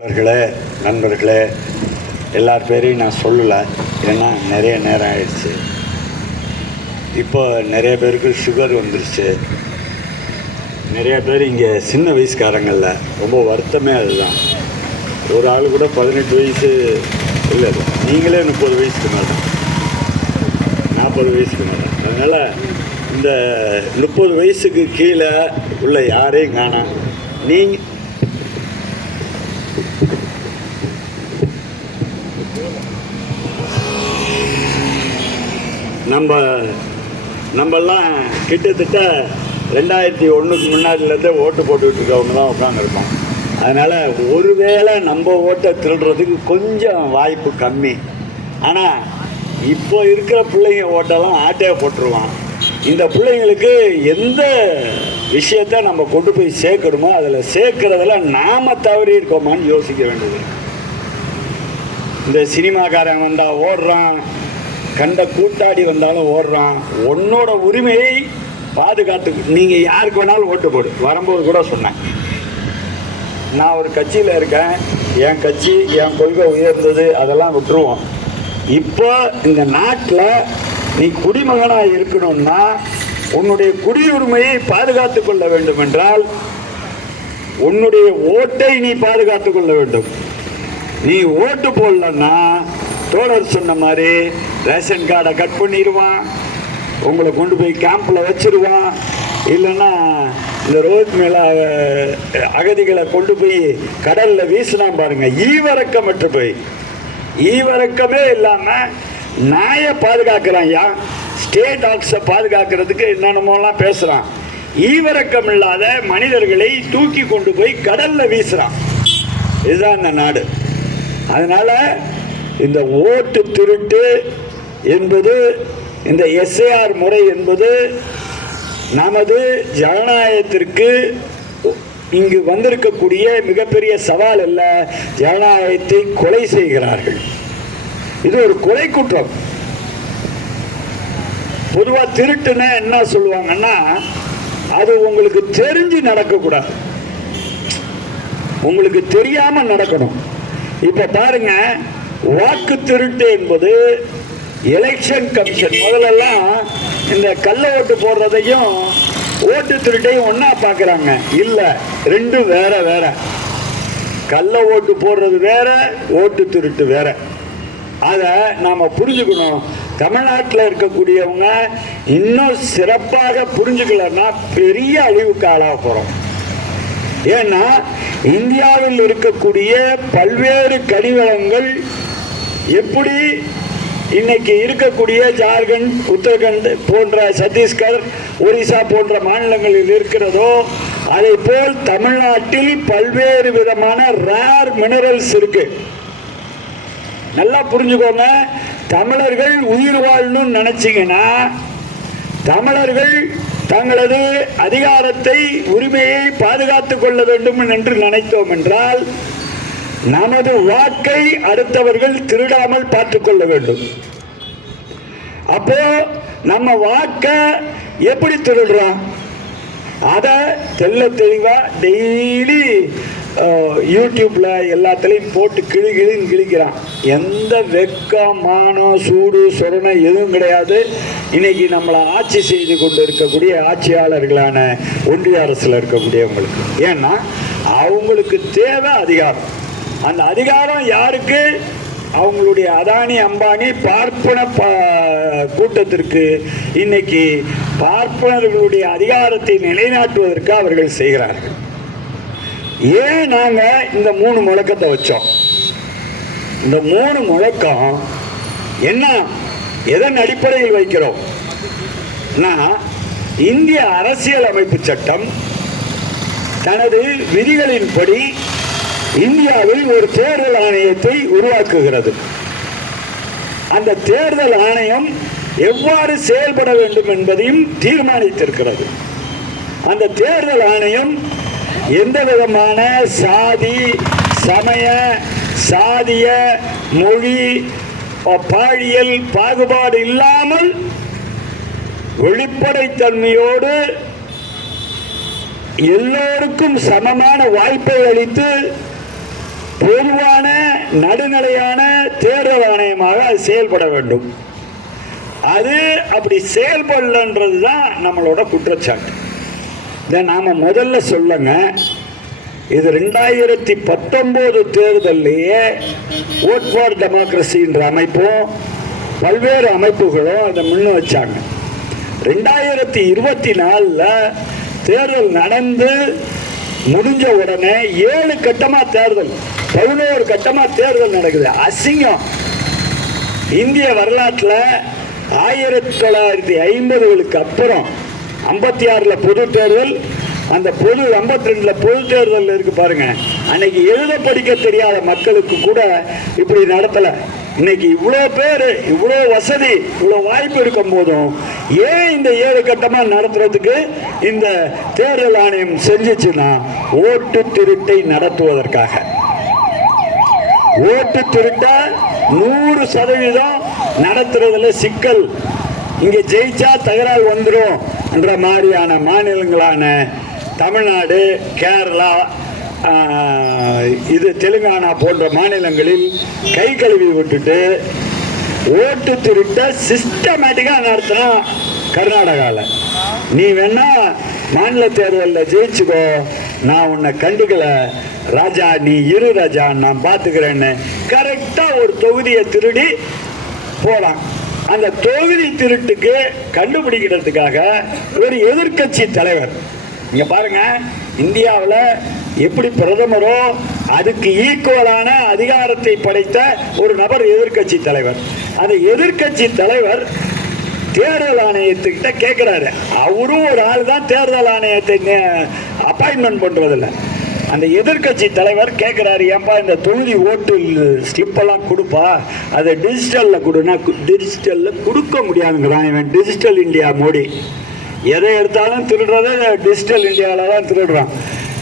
நண்பர்களே நண்பர்களே எல்லார் பேரையும் நான் சொல்லலை. ஏன்னா நிறைய நேரம் ஆயிடுச்சு. இப்போ நிறைய பேருக்கு சுகர் வந்துருச்சு. நிறைய பேர் இங்கே சின்ன வயசுக்காரங்களில் ரொம்ப வருத்தமே அதுதான். ஒரு ஆள் கூட பதினெட்டு வயசு இல்லை நீங்களே முப்பது வயசுக்கு மேலே. நாற்பது வயசுக்கு மேலே. அதனால் இந்த முப்பது வயசுக்கு கீழே உள்ள யாரையும் காணாம் நீங்கள் நம்ம நம்மெல்லாம் கிட்டத்தட்ட ரெண்டாயிரத்தி ஒன்றுக்கு முன்னாடிலேருந்தே ஓட்டு போட்டுக்கிட்டு இருக்கவங்க தான் உட்காந்துருக்கோம் அதனால் ஒருவேளை நம்ம ஓட்டை திருடுறதுக்கு கொஞ்சம் வாய்ப்பு கம்மி. ஆனால் இப்போ இருக்கிற பிள்ளைங்க ஓட்டெல்லாம் ஆட்டையை போட்டுருவான். இந்த பிள்ளைங்களுக்கு எந்த விஷயத்த நம்ம கொண்டு போய் சேர்க்கணுமோ அதில் சேர்க்குறதுல நாம தவறி இருக்கோமான்னு யோசிக்க வேண்டியது. இந்த சினிமாக்காரன் வந்தால் ஓடுறான் கண்ட கூட்டாடி வந்தாலும் ஓடுறான். உன்னோட உரிமையை பாதுகாத்து நீங்கள் யாருக்கு வேணாலும் ஓட்டு போடு. வரும்போது கூட சொன்னேன். நான் ஒரு கட்சியில் இருக்கேன். என் கட்சி என் கொள்கை உயர்ந்தது அதெல்லாம் விட்டுருவோம். இப்போ இந்த நாட்டில் நீ குடிமகனாக இருக்கணும்னா உன்னுடைய குடியுரிமையை பாதுகாத்து கொள்ள வேண்டும் என்றால் உன்னுடைய ஓட்டை நீ பாதுகாத்து கொள்ள வேண்டும். நீ ஓட்டு போடலன்னா தோழர் சொன்ன மாதிரி ரேஷன் கார்டை கட் பண்ணிடுவான். உங்களை கொண்டு போய் கேம்பில் வச்சிருவான். இல்லைன்னா இந்த ரோட் மேலே அகதிகளை கொண்டு போய் கடலில் வீசினா பாருங்க. ஈவரக்கமற்று போய். ஈவரக்கமே இல்லாமல் நாயை பாதுகாக்கிறான் யா ஸ்டேட் ஆக்ஸை பாதுகாக்கிறதுக்கு என்னென்னமோலாம் பேசுகிறான் ஈவரக்கம் இல்லாத மனிதர்களை தூக்கி கொண்டு போய் கடலில் வீசுகிறான் இதுதான் இந்த நாடு. அதனால் இந்த ஓட்டு திருட்டு என்பது இந்த எஸ்ஏஆர் முறை என்பது நமது ஜனநாயகத்திற்கு இங்கு வந்திருக்கக்கூடிய மிகப்பெரிய சவால் அல்ல. ஜனநாயகத்தை கொலை செய்கிறார்கள். இது ஒரு கொலை குற்றம். பொதுவாக திருட்டுன்னா என்ன சொல்லுவாங்கன்னா அது உங்களுக்கு தெரிஞ்சு நடக்கக்கூடாது. உங்களுக்கு தெரியாம நடக்கணும். இப்ப பாருங்க வாக்கு திருட்டு என்பது எலெக்ஷன் கமிஷன் முதலெல்லாம் இந்த கள்ள ஓட்டு போடுறதையும் ஓட்டு திருட்டையும் ஒன்றா பார்க்குறாங்க. இல்ல ரெண்டும் வேற வேற. கள்ள ஓட்டு போடுறது வேற ஓட்டு திருட்டு வேற. அதை நாம் புரிஞ்சுக்கணும். தமிழ்நாட்டில் இருக்கக்கூடியவங்க இன்னும் சிறப்பாக புரிஞ்சுக்கலன்னா பெரிய அழிவுக்கு ஆளாக போகிறோம் ஏன்னா இந்தியாவில் இருக்கக்கூடிய பல்வேறு கனிவளங்கள் எப்படி இன்னைக்கு இருக்கக்கூடிய ஜார்க்கண்ட் உத்தரகண்ட் போன்ற சத்தீஸ்கர் ஒரிசா போன்ற மாநிலங்களில் இருக்கிறதோ அதே போல் தமிழ்நாட்டில் பல்வேறு விதமான ரேர் மினரல்ஸ் இருக்கு. நல்லா புரிஞ்சுக்கோங்க. தமிழர்கள் உயிர் வாழணும்னு நினைச்சிங்கன்னா தமிழர்கள் தங்களது அதிகாரத்தை உரிமையை பாதுகாத்துக் கொள்ள வேண்டும் என்று நினைத்தோம் என்றால் நமது வாக்கை அடுத்தவர்கள் திருடாமல் பார்த்துக்கொள்ள வேண்டும். அப்போ நம்ம வாக்க எப்படி திருடுறோம்? அதை தெல்ல தெளிவா டெய்லி யூடியூப்ல எல்லாத்துலேயும் போட்டு கிளி கிளின்னு கிழிக்கிறான். எந்த வெக்கம் மானம் சூடு சொரணை எதுவும் கிடையாது. இன்னைக்கு நம்மளை ஆட்சி செய்து கொண்டு இருக்கக்கூடிய ஆட்சியாளர்களான ஒன்றிய அரசில் இருக்கக்கூடியவங்களுக்கு. ஏன்னா அவங்களுக்கு தேவை அதிகாரம். அந்த அதிகாரம் யாருக்கு? அவங்களுடைய அதானி அம்பானி பார்ப்பன ப- கூட்டத்திற்கு இன்னைக்கு பார்ப்பனர்களுடைய அதிகாரத்தை நிலைநாட்டுவதற்கு அவர்கள் செய்கிறார்கள். ஏன் நாங்க இந்த மூணு முழக்கத்தை வச்சோம்? இந்த மூணு முழக்கம் என்ன? எதன் அடிப்படையில் வைக்கிறோம்? இந்திய அரசியல் அமைப்பு சட்டம் தனது விதிகளின்படி இந்தியாவில் ஒரு தேர்தல் ஆணையத்தை உருவாக்குகிறது. அந்த தேர்தல் ஆணையம் எவ்வாறு செயல்பட வேண்டும் என்பதையும் தீர்மானித்திருக்கிறது. அந்த தேர்தல் ஆணையம் எந்த விதமான சாதி சமய சாதிய மொழி பாழியல் பாலியல் பாகுபாடு இல்லாமல் வெளிப்படைத்தன்மையோடு எல்லோருக்கும் சமமான வாய்ப்பை அளித்து பொதுவான நடுநிலையான தேர்தல் ஆணையமாக அது செயல்பட வேண்டும். அது அப்படி செயல்படலன்றது தான் நம்மளோட குற்றச்சாட்டு. இதை நாம் முதல்ல சொல்லுங்க. இது ரெண்டாயிரத்தி பத்தொம்போது தேர்தல்லையே ஓட் ஃபார் டெமோக்ரஸின்ற அமைப்பும் பல்வேறு அமைப்புகளும் அதை முன்ன வச்சாங்க. ரெண்டாயிரத்தி இருபத்தி நாலில் தேர்தல் நடந்து முடிஞ்ச உடனே ஏழு கட்டமாக தேர்தல். பதினோரு கட்டமாக தேர்தல் நடக்குது. அசிங்கம். இந்திய வரலாற்றில் ஆயிரத்தி தொள்ளாயிரத்தி ஐம்பதுகளுக்கு அப்புறம் ஐம்பத்தி ஆறில் பொது தேர்தல் அந்த பொது ஐம்பத்தி ரெண்டில் பொது தேர்தல் இருக்கு பாருங்க. அன்னைக்கு எழுத படிக்க தெரியாத மக்களுக்கு கூட இப்படி நடத்தலை. இன்னைக்கு இவ்வளோ பேர் இவ்வளோ வசதி இவ்வளோ வாய்ப்பு இருக்கும் போதும் ஏன் இந்த ஏழு கட்டமாக நடத்துறதுக்கு இந்த தேர்தல் ஆணையம் செஞ்சுச்சுன்னா ஓட்டு திருட்டை நடத்துவதற்காக. ஓட்டு திருட்ட நூறு சதவீதம் நடத்துறதுல சிக்கல். இங்க ஜெயிச்சா தகராறு வந்துடும் என்ற மாதிரியான மாநிலங்களான தமிழ்நாடு கேரளா இது தெலுங்கானா போன்ற மாநிலங்களில் கை கழுவி விட்டுட்டு ஓட்டு திருட்ட சிஸ்டமேட்டிக்காக நடத்தினா கர்நாடகாவில் நீ வேணா மாநில தேர்தலில் ஜெயிச்சுக்கோ. நான் உன்னை கண்டுக்கல. ராஜா நீ இரு ராஜா நான் பார்த்துக்கிறேன்னு கரெக்டாக ஒரு தொகுதியை திருடி போகலாம் அந்த தொகுதி திருட்டுக்கு கண்டுபிடிக்கிறதுக்காக ஒரு எதிர்க்கட்சி தலைவர். நீங்கள் பாருங்க இந்தியாவில் எப்படி பிரதமரோ அதுக்கு ஈக்குவலான அதிகாரத்தை படைத்த ஒரு நபர் எதிர்க்கட்சி தலைவர். அந்த எதிர்க்கட்சி தலைவர் தேர்தல் ஆணையத்துக்கிட்ட கேட்குறாரு அவரும் ஒரு ஆள் தான் தேர்தல் ஆணையத்தை அப்பாயின்மெண்ட் பண்ணுறதில்ல அந்த எதிர்க்கட்சி தலைவர் கேட்குறாரு ஏன்பா இந்த தொகுதி ஓட்டு ஸ்லிப்பெல்லாம் கொடுப்பா? அதை டிஜிட்டலில் கொடுனா டிஜிட்டலில் கொடுக்க முடியாதுங்கிறான் இவன். Digital India Modi. எதை எடுத்தாலும் திருடுறத டிஜிட்டல் இந்தியாவில் தான் திருடுறான்.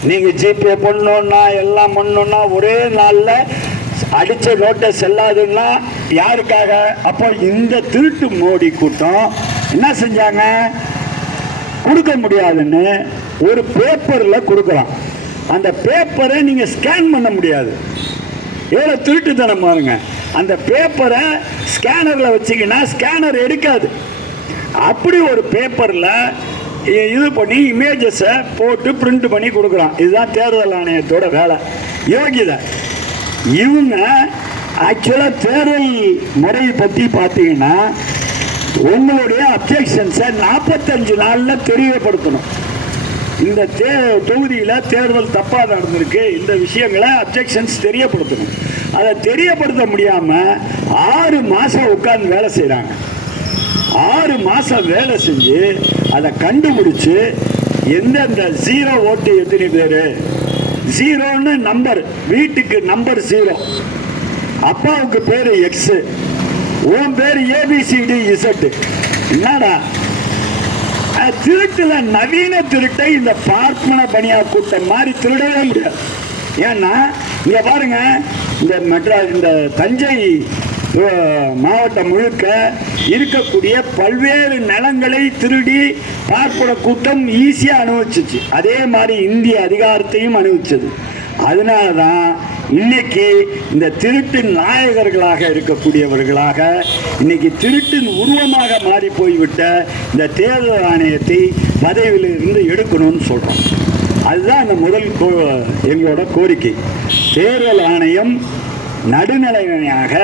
நீங்கள் ஜிபே பண்ணணுன்னா எல்லாம் பண்ணணுன்னா ஒரே நாளில் அடித்த நோட்டை செல்லாதுன்னா யாருக்காக? அப்போ இந்த திருட்டு மோடி கூட்டம் என்ன செஞ்சாங்க? கொடுக்க முடியாதுன்னு ஒரு பேப்பரில் கொடுக்குறான் அந்த பேப்பரை நீங்கள் ஸ்கேன் பண்ண முடியாது. எவ்வளோ திருட்டுத்தனம் பாருங்க. அந்த பேப்பரை ஸ்கேனரில் வச்சிங்கன்னா ஸ்கேனர் எடுக்காது. அப்படி ஒரு பேப்பரில் இது பண்ணி இமேஜஸை போட்டு பிரிண்ட் பண்ணி கொடுக்குறான் இதுதான் தேர்தல் ஆணையத்தோட வேலை. யோகிதை இவங்க ஆக்சுவலாக தேர்தல் முறையை பற்றி பார்த்தீங்கன்னா உங்களுடைய அப்ஜெக்ஷன்ஸை நாற்பத்தஞ்சு நாளில் தெரியப்படுத்தணும். இந்த தே தொகுதியில் தேர்தல் தப்பாக நடந்திருக்கு. இந்த விஷயங்களை அப்ஜெக்ஷன்ஸ் தெரியப்படுத்தணும். அதை தெரியப்படுத்த முடியாமல் ஆறு மாதம் உட்கார்ந்து வேலை செய்கிறாங்க ஆறு மாதம் வேலை செஞ்சு அதை கண்டுபிடிச்சு எந்தெந்த ஜீரோ ஓட்டு எத்தனை பேர்? ஜீரோன்னு நம்பர் வீட்டுக்கு நம்பர் ஜீரோ அப்பாவுக்கு பேர் எக்ஸ் உன் பேர் ஏபிசிடி இசட்டு என்னடா? திருட்டுல நவீன திருட்டை இந்த பார்ப்பன பணியா கூட்டம் மாதிரி திருடவே முடியாது ஏன்னா இங்க பாருங்க இந்த மெட்ராஸ் இந்த தஞ்சை மாவட்டம் முழுக்க இருக்கக்கூடிய பல்வேறு நலங்களை திருடி பார்ப்பன கூட்டம் ஈஸியாக அனுபவிச்சிச்சு. அதே மாதிரி இந்திய அதிகாரத்தையும் அனுபவிச்சது. அதனால தான் இன்னைக்கு இந்த திருட்டின் நாயகர்களாக இருக்கக்கூடியவர்களாக இன்னைக்கு திருட்டின் உருவமாக மாறி போய்விட்ட இந்த தேர்தல் ஆணையத்தை பதவியில் இருந்து எடுக்கணும்னு சொல்கிறோம் அதுதான் இந்த முதல் கோ எங்களோட கோரிக்கை. தேர்தல் ஆணையம் நடுநிலைமையாக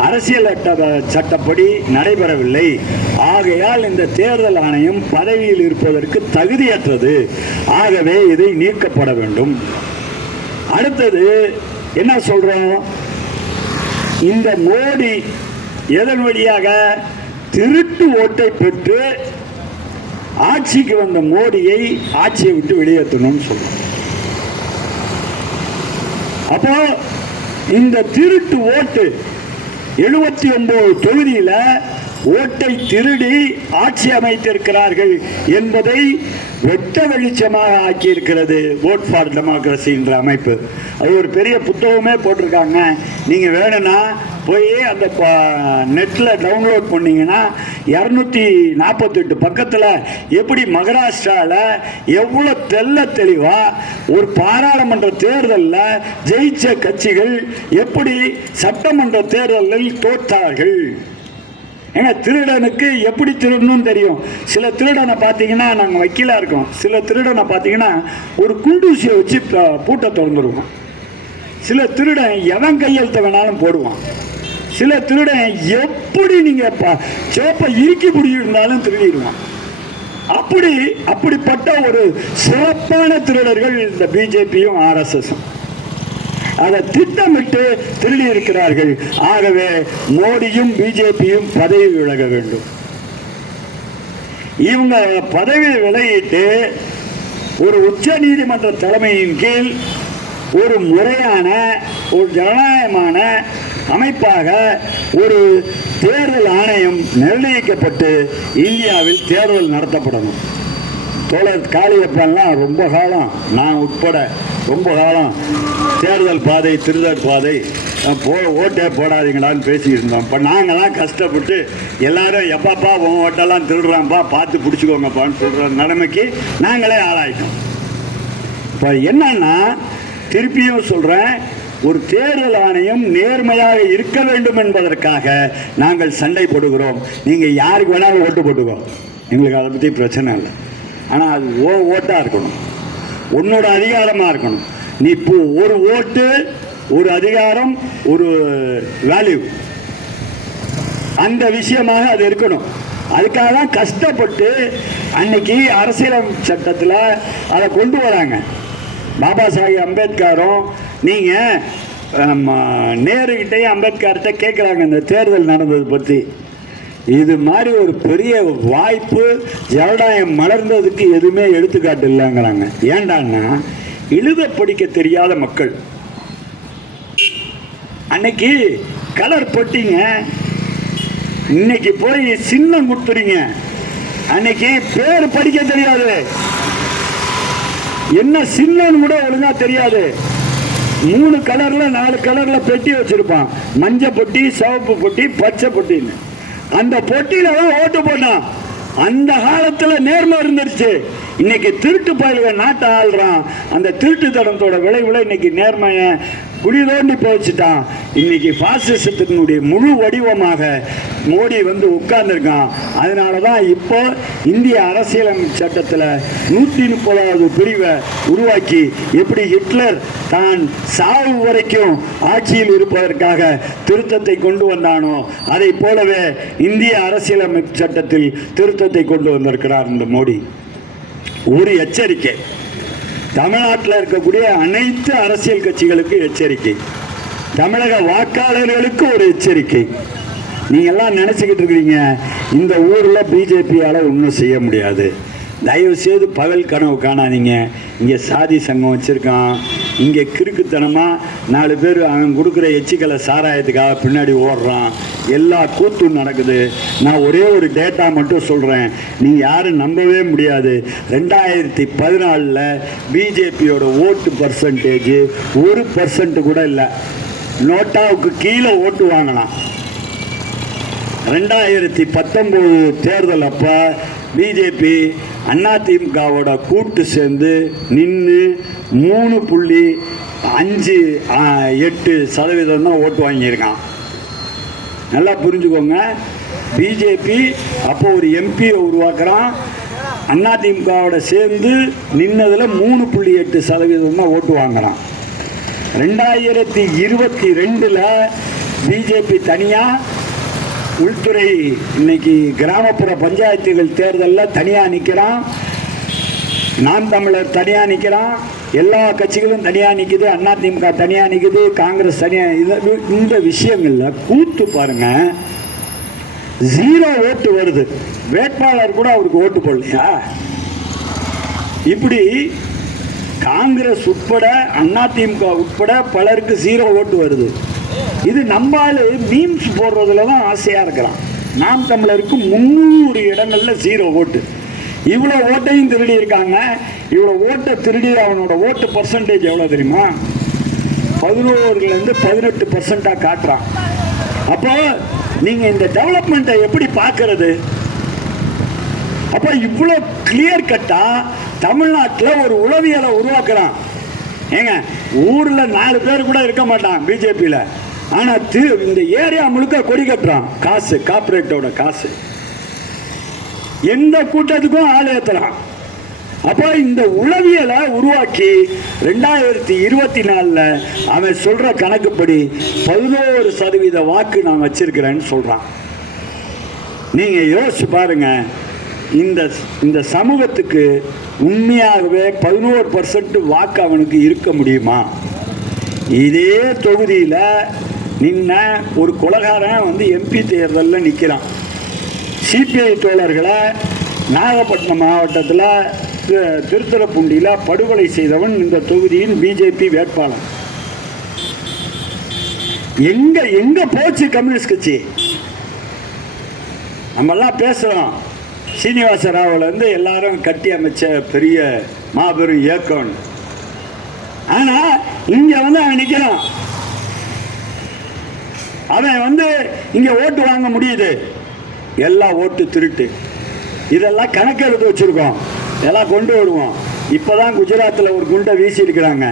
அரசியல் சட்ட சட்டப்படி நடைபெறவில்லை. ஆகையால் இந்த தேர்தல் ஆணையம் பதவியில் இருப்பதற்கு தகுதியற்றது. ஆகவே இதை நீக்கப்பட வேண்டும். அடுத்தது என்ன சொல்றோம்? இந்த மோடி எதன் வழியாக திருட்டு ஓட்டை பெற்று ஆட்சிக்கு வந்த மோடியை ஆட்சியை விட்டு வெளியேற்றணும்னு சொல்றோம். அப்போ இந்த திருட்டு ஓட்டு எழுபத்தி ஒன்பது தொகுதியில் ஓட்டை திருடி ஆட்சி அமைத்திருக்கிறார்கள் என்பதை வெட்ட வெளிச்சமாக ஆக்கியிருக்கிறது? ஓட் ஃபார் டெமோக்ரஸின்ற அமைப்பு. அது ஒரு பெரிய புத்தகமே போட்டிருக்காங்க. நீங்கள் வேணும்னா போய் அந்த நெட்டில் டவுன்லோட் பண்ணிங்கன்னா இரநூத்தி நாற்பத்தெட்டு பக்கத்தில் எப்படி மகாராஷ்டிராவில் எவ்வளோ தெள்ள தெளிவாக ஒரு பாராளுமன்ற தேர்தலில் ஜெயிச்ச கட்சிகள் எப்படி சட்டமன்ற தேர்தலில் தோற்றார்கள்? ஏங்க திருடனுக்கு எப்படி திருடணும்னு தெரியும். சில திருடனை பார்த்தீங்கன்னா நாங்கள் வக்கீலாக இருக்கோம். சில திருடனை பார்த்தீங்கன்னா ஒரு குண்டூசியை வச்சு பூட்டை திறந்துருவோம். சில திருடன் எவன் கையெழுத்த வேணாலும் போடுவான். சில திருடன் எப்படி நீங்கள் ப சோப்பை இறுக்கி பிடிச்சிருந்தாலும் திருடிடுவான். அப்படி அப்படிப்பட்ட ஒரு சிறப்பான திருடர்கள் இந்த பிஜேபியும் ஆர்எஸ்எஸும் அதை திட்டமிட்டு திருடி இருக்கிறார்கள் ஆகவே மோடியும் பிஜேபியும் பதவி விலக வேண்டும். இவங்க பதவி விலகிட்டு ஒரு உச்ச நீதிமன்ற தலைமையின் கீழ் ஒரு முறையான ஒரு ஜனநாயகமான அமைப்பாக ஒரு தேர்தல் ஆணையம் நிர்ணயிக்கப்பட்டு இந்தியாவில் தேர்தல் நடத்தப்படணும். தோழர் காளியப்பன்லாம் ரொம்ப காலம் நான் உட்பட ரொம்ப காலம் தேர்தல் பாதை திருதல் பாதை. போ ஓட்டே போடாதீங்களான்னு பேசிக்கிட்டு இருந்தோம். இப்போ நாங்களாம் கஷ்டப்பட்டு எல்லாரும் எப்பப்பா உன் ஓட்டெல்லாம் திருடுறான்ப்பா பார்த்து பிடிச்சிக்கோங்கப்பான்னு சொல்கிற நிலைமைக்கு நாங்களே ஆளாயிட்டோம். இப்போ என்னன்னா திருப்பியும் சொல்கிறேன் ஒரு தேர்தல் ஆணையம் நேர்மையாக இருக்க வேண்டும் என்பதற்காக நாங்கள் சண்டை போடுகிறோம். நீங்கள் யாருக்கு வேணாலும் ஓட்டு போட்டுக்கோ. எங்களுக்கு அதை பற்றி பிரச்சனை இல்லை. ஆனால் அது ஓ ஓட்டாக இருக்கணும். உன்னோட அதிகாரமாக இருக்கணும். நீ இப்போ ஒரு ஓட்டு ஒரு அதிகாரம் ஒரு வேல்யூ அந்த விஷயமாக அது இருக்கணும். அதுக்காக தான் கஷ்டப்பட்டு அன்னைக்கு அரசியல் சட்டத்தில் அதை கொண்டு வராங்க. பாபா சாஹிப் அம்பேத்கரும் நீங்கள் நேருகிட்டையும் அம்பேத்கர்கிட்ட கேட்குறாங்க இந்த தேர்தல் நடந்தது பற்றி இது மாதிரி ஒரு பெரிய வாய்ப்பு ஜனநாயகம் மலர்ந்ததுக்கு எதுவுமே எடுத்துக்காட்டு இல்லைங்கிறாங்க. ஏண்டான்னா எழுத படிக்க தெரியாத மக்கள். அன்னைக்கு கலர் போட்டீங்க. இன்னைக்கு போய் சின்னம் கொடுத்துறீங்க அன்னைக்கு பேர் படிக்க தெரியாது. என்ன சின்னம் கூட ஒழுங்கா தெரியாது. மூணு கலர்ல நாலு கலர்ல பெட்டி வச்சிருப்பான். மஞ்சள் பொட்டி சிவப்பு பொட்டி பச்சை பொட்டின்னு. அந்த பொட்டியில தான் ஓட்டு போட்டான். அந்த காலத்துல நேர்மை இருந்துருச்சு. இன்னைக்கு திருட்டு பயில்கள் நாட்டை ஆள்றான். அந்த திருட்டு தடத்தோட விளைவுல இன்னைக்கு நேர்மையை குழி தோண்டி போச்சுட்டான். இன்னைக்கு பாசிசத்தினுடைய முழு வடிவமாக மோடி வந்து உட்கார்ந்துருக்கான். அதனால தான் இப்போ இந்திய அரசியலமைப்பு சட்டத்தில் நூற்றி முப்பதாவது பிரிவை உருவாக்கி எப்படி ஹிட்லர் தான் சாவு வரைக்கும் ஆட்சியில் இருப்பதற்காக திருத்தத்தை கொண்டு வந்தானோ அதை போலவே இந்திய அரசியலமைப்பு சட்டத்தில் திருத்தத்தை கொண்டு வந்திருக்கிறார் இந்த மோடி. ஒரு எச்சரிக்கை. தமிழ்நாட்டில் இருக்கக்கூடிய அனைத்து அரசியல் கட்சிகளுக்கு எச்சரிக்கை. தமிழக வாக்காளர்களுக்கு ஒரு எச்சரிக்கை. நீங்கள்லாம் எல்லாம் இருக்கிறீங்க இந்த ஊரில் பிஜேபியால் ஒன்றும் செய்ய முடியாது. தயவு செய்து பகல் கனவு காணாதீங்க. இங்கே சாதி சங்கம் வச்சுருக்கான். இங்கே கிறுக்குத்தனமாக நாலு பேர் அவன் கொடுக்குற எச்சிக்கலை சாராயத்துக்காக பின்னாடி ஓடுறான். எல்லா கூத்தும் நடக்குது. நான் ஒரே ஒரு டேட்டா மட்டும் சொல்கிறேன் நீங்கள் யாரும் நம்பவே முடியாது. ரெண்டாயிரத்தி பதினாலில் பிஜேபியோட ஓட்டு பர்சன்டேஜ் ஒரு பர்சன்ட் கூட இல்லை. நோட்டாவுக்கு கீழே ஓட்டு வாங்கலாம். ரெண்டாயிரத்தி பத்தொம்போது தேர்தல் அப்போ பிஜேபி அதிமுகவோட கூட்டு சேர்ந்து நின்று மூணு புள்ளி அஞ்சு எட்டு சதவீதம் தான் ஓட்டு வாங்கியிருக்கான். நல்லா புரிஞ்சுக்கோங்க. பிஜேபி அப்போ ஒரு எம்பியை உருவாக்குறான். அதிமுகவோட சேர்ந்து நின்னதில் மூணு புள்ளி எட்டு சதவீதம் தான் ஓட்டு வாங்குறான். ரெண்டாயிரத்தி இருபத்தி ரெண்டில் பிஜேபி தனியாக உள்துறை இன்னைக்கு கிராமப்புற பஞ்சாயத்துகள் தேர்தலில் தனியாக நிற்கிறான் நாம் தமிழர் தனியாக நிற்கிறான் எல்லா கட்சிகளும் தனியாக நிற்குது அதிமுக தனியாக நிற்குது காங்கிரஸ் தனியாக இது இந்த விஷயங்களில் கூத்து பாருங்க. ஜீரோ ஓட்டு வருது. வேட்பாளர் கூட அவருக்கு ஓட்டு போடலையா? இப்படி காங்கிரஸ் உட்பட அதிமுக உட்பட பலருக்கு ஜீரோ ஓட்டு வருது. இது நம்ம ஆளு மீம்ஸ் போடுறதுல தான் ஆசையாக இருக்கிறான் நாம் தமிழருக்கு முந்நூறு இடங்களில் ஜீரோ ஓட்டு இவ்வளோ ஓட்டையும் திருடி இருக்காங்க இவ்வளோ ஓட்டை திருடி அவனோட ஓட்டு பர்சன்டேஜ் எவ்வளோ தெரியுமா? பதினோருலேருந்து பதினெட்டு பர்சண்ட்டாக காட்டுறான். அப்போ நீங்கள் இந்த டெவலப்மெண்ட்டை எப்படி பார்க்கறது? அப்போ இவ்வளோ கிளியர் கட்டாக தமிழ்நாட்டில் ஒரு உளவியலை உருவாக்குறான். ஏங்க ஊரில் நாலு பேர் கூட இருக்க மாட்டான் பிஜேபியில். ஆனால் தி இந்த ஏரியா முழுக்க கொடி கட்டுறான். காசு கார்பரேட்டோட காசு. எந்த கூட்டத்துக்கும் ஆள் ஏற்றுறான் அப்போ இந்த உளவியலை உருவாக்கி ரெண்டாயிரத்தி இருபத்தி நாலில் அவன் சொல்கிற கணக்குப்படி பதினோரு சதவீத வாக்கு நான் வச்சிருக்கிறேன்னு சொல்கிறான் நீங்கள் யோசிச்சு பாருங்கள் இந்த இந்த சமூகத்துக்கு உண்மையாகவே பதினோரு பர்சன்ட் வாக்கு அவனுக்கு இருக்க முடியுமா? இதே தொகுதியில் நின்ன ஒரு குலகாரன் வந்து எம்பி தேர்தலில் நிற்கிறான் சிபிஐ தோழர்களை நாகப்பட்டினம் மாவட்டத்தில் தி- படுகொலை செய்தவன் இந்த தொகுதியின் பிஜேபி வேட்பாளர் எங்க எங்க போச்சு கம்யூனிஸ்ட் கட்சி? நம்மெல்லாம் பேசுகிறோம் சீனிவாச ராவிலேருந்து எல்லாரும் கட்டி அமைச்ச பெரிய மாபெரும் இயக்கம் ஆனால் இங்கே வந்து அவன் நிற்கிறான் அவன் வந்து இங்கே ஓட்டு வாங்க முடியுது. எல்லாம் ஓட்டு திருட்டு. இதெல்லாம் கணக்கு எடுத்து வச்சுருக்கோம். எல்லாம் கொண்டு வருவோம். இப்போ தான் குஜராத்தில் ஒரு குண்டை வீசியிருக்கிறாங்க.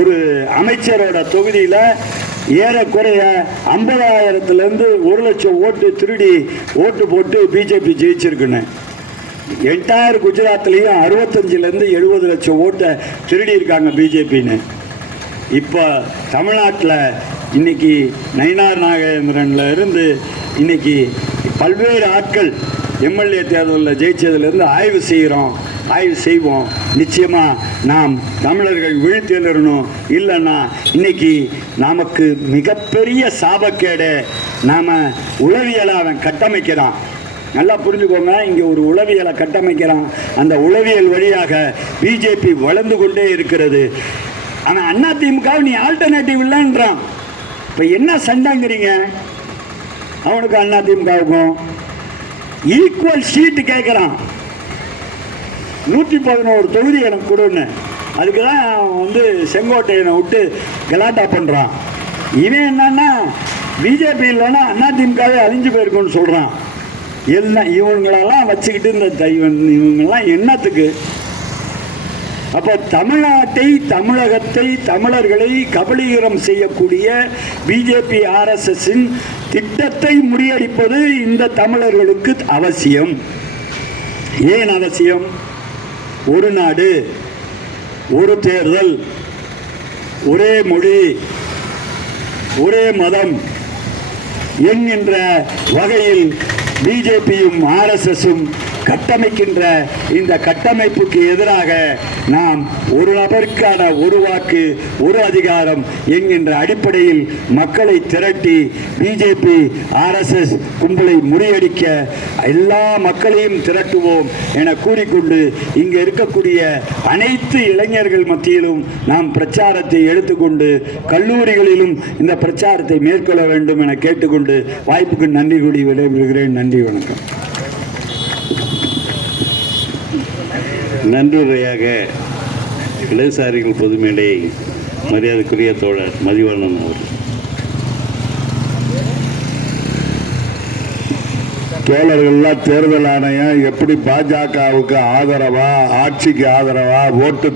ஒரு அமைச்சரோட தொகுதியில் ஏறக்குறைய ஐம்பதாயிரத்துலேருந்து ஒரு லட்சம் ஓட்டு திருடி ஓட்டு போட்டு பிஜேபி ஜெயிச்சிருக்குன்னு. என்டையர் குஜராத்லேயும் அறுபத்தஞ்சிலேருந்து எழுபது லட்சம் ஓட்டை திருடி இருக்காங்க பிஜேபின்னு. இப்போ தமிழ்நாட்டில் இன்னைக்கு நயினார் நாகேந்திரனில் இருந்து இன்னைக்கு பல்வேறு ஆட்கள் எம்எல்ஏ தேர்தலில் ஜெயிச்சதுலேருந்து ஆய்வு செய்கிறோம் ஆய்வு செய்வோம். நிச்சயமாக நாம் தமிழர்கள் விழித்தெழுறணும் இல்லைன்னா இன்னைக்கு நமக்கு மிகப்பெரிய சாபக்கேடு. நாம் உளவியலை அவன் கட்டமைக்கிறான். நல்லா புரிஞ்சுக்கோங்க. இங்கே ஒரு உளவியலை கட்டமைக்கிறான் அந்த உளவியல் வழியாக பிஜேபி வளர்ந்து கொண்டே இருக்கிறது. ஆனால் அண்ணா திமுக நீ ஆல்டர்னேட்டிவ் இல்லைன்றான். இப்போ என்ன சண்டைங்கிறீங்க? அவனுக்கு அண்ணா திமுகவுக்கும் ஈக்குவல் சீட்டு கேட்குறான் நூற்றி பதினோரு தொகுதி எனக்கு கொடுன்னு. அதுக்கு தான் அவன் வந்து செங்கோட்டையனை விட்டு கலாட்டா பண்ணுறான் இவன் என்னன்னா பிஜேபி இல்லைன்னா அதிமுகவே அழிஞ்சு போயிருக்குன்னு சொல்கிறான் எல்லாம் இவங்களெல்லாம் வச்சுக்கிட்டு இந்த தெய்வம் இவங்கெல்லாம் என்னத்துக்கு? அப்போ தமிழ்நாட்டை தமிழகத்தை தமிழர்களை கபலீகரம் செய்யக்கூடிய பிஜேபி ஆர்எஸ்எஸ்ஸின் திட்டத்தை முறியடிப்பது இந்த தமிழர்களுக்கு அவசியம். ஏன் அவசியம்? ஒரு நாடு ஒரு தேர்தல் ஒரே மொழி ஒரே மதம் என்கின்ற வகையில் பிஜேபியும் ஆர்எஸ்எஸும் கட்டமைக்கின்ற இந்த கட்டமைப்புக்கு எதிராக நாம் ஒரு நபருக்கான ஒரு வாக்கு ஒரு அதிகாரம் என்கின்ற அடிப்படையில் மக்களை திரட்டி பிஜேபி ஆர்எஸ்எஸ் கும்பலை முறியடிக்க எல்லா மக்களையும் திரட்டுவோம் என கூறிக்கொண்டு இங்கு இருக்கக்கூடிய அனைத்து இளைஞர்கள் மத்தியிலும் நாம் பிரச்சாரத்தை எடுத்துக்கொண்டு கல்லூரிகளிலும் இந்த பிரச்சாரத்தை மேற்கொள்ள வேண்டும் என கேட்டுக்கொண்டு வாய்ப்புக்கு நன்றி கூடி விடைபெறுகிறேன். நன்றி வணக்கம். நன்றியுரையாக இடதுசாரிகள் பொதுமேடை மரியாதைக்குரிய தோழர் மதிவண்ணன் அவர் தோழர்கள்லாம் தேர்தல் ஆணையம் எப்படி பாஜகவுக்கு ஆதரவா ஆட்சிக்கு ஆதரவா ஓட்டு